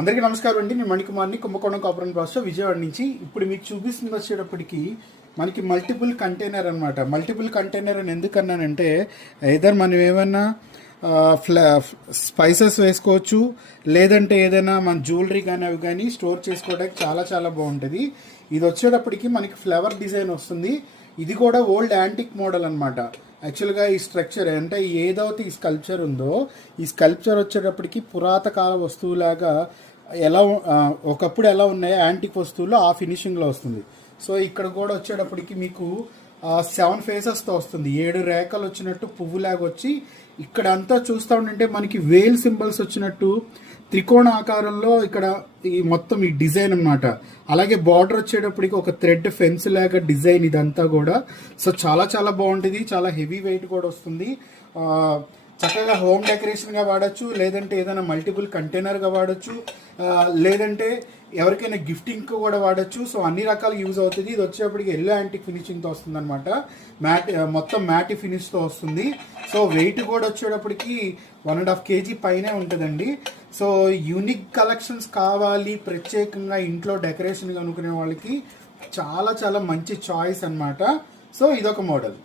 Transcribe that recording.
అందరికీ నమస్కారం అండి. నేను మణికుమార్ని, కుంభకోణం కాపురం రాష్ట్ర విజయవాడ నుంచి. ఇప్పుడు మీకు చూపిస్తుంది వచ్చేటప్పటికి మనకి మల్టిపుల్ కంటైనర్ అనమాట. మల్టిపుల్ కంటైనర్ అని ఎందుకన్నానంటే ఏదైనా మనం ఏమన్నా స్పైసెస్ వేసుకోవచ్చు, లేదంటే ఏదైనా మన జ్యువెలరీ కానీ అవి కానీ స్టోర్ చేసుకోవడానికి చాలా చాలా బాగుంటుంది. ఇది వచ్చేటప్పటికి మనకి ఫ్లవర్ డిజైన్ వస్తుంది. ఇది కూడా ఓల్డ్ యాంటిక్ మోడల్ అనమాట. యాక్చువల్గా ఈ స్ట్రక్చర్ అంటే ఏదైతే ఈ స్కల్ప్చర్ ఉందో, ఈ స్కల్ప్చర్ వచ్చేటప్పటికి పురాతకాల వస్తువులాగా ఎలా ఒకప్పుడు ఎలా ఉన్నాయో యాంటిక్ వస్తువుల్లో ఆ ఫినిషింగ్లో వస్తుంది. సో ఇక్కడ కూడా వచ్చేటప్పటికి మీకు 7 ఫేసెస్తో వస్తుంది. 7 రేఖలు వచ్చినట్టు పువ్వులాగా వచ్చి ఇక్కడ అంతా చూస్తూ ఉంటే మనకి వేల్ సింబల్స్ వచ్చినట్టు త్రికోణ ఆకారంలో ఇక్కడ ఈ మొత్తం ఈ డిజైన్ అనమాట. అలాగే బార్డర్ వచ్చేటప్పటికి ఒక థ్రెడ్ ఫెన్స్ లాగా డిజైన్ ఇదంతా కూడా. సో చాలా చాలా బాగుంటుంది. చాలా హెవీ వెయిట్ కూడా వస్తుంది. చక్కగా హోమ్ డెకరేషన్గా వాడచ్చు, లేదంటే ఏదైనా మల్టిపుల్ కంటైనర్గా వాడచ్చు, లేదంటే ఎవరికైనా గిఫ్టింగ్ కూడా వాడచ్చు. సో అన్ని రకాలు యూజ్ అవుతుంది. ఇది వచ్చేప్పటికి ఎల్లో యాంటిక్ ఫినిషింగ్తో వస్తుంది అనమాట. మొత్తం మ్యాటి ఫినిష్తో వస్తుంది. సో వెయిట్ కూడా వచ్చేటప్పటికి 1.5 kg పైనే ఉంటుందండి. సో యూనిక్ కలెక్షన్స్ కావాలి, ప్రత్యేకంగా ఇంట్లో డెకరేషన్ అనుకునే వాళ్ళకి చాలా చాలా మంచి చాయిస్ అనమాట. సో ఇదొక మోడల్.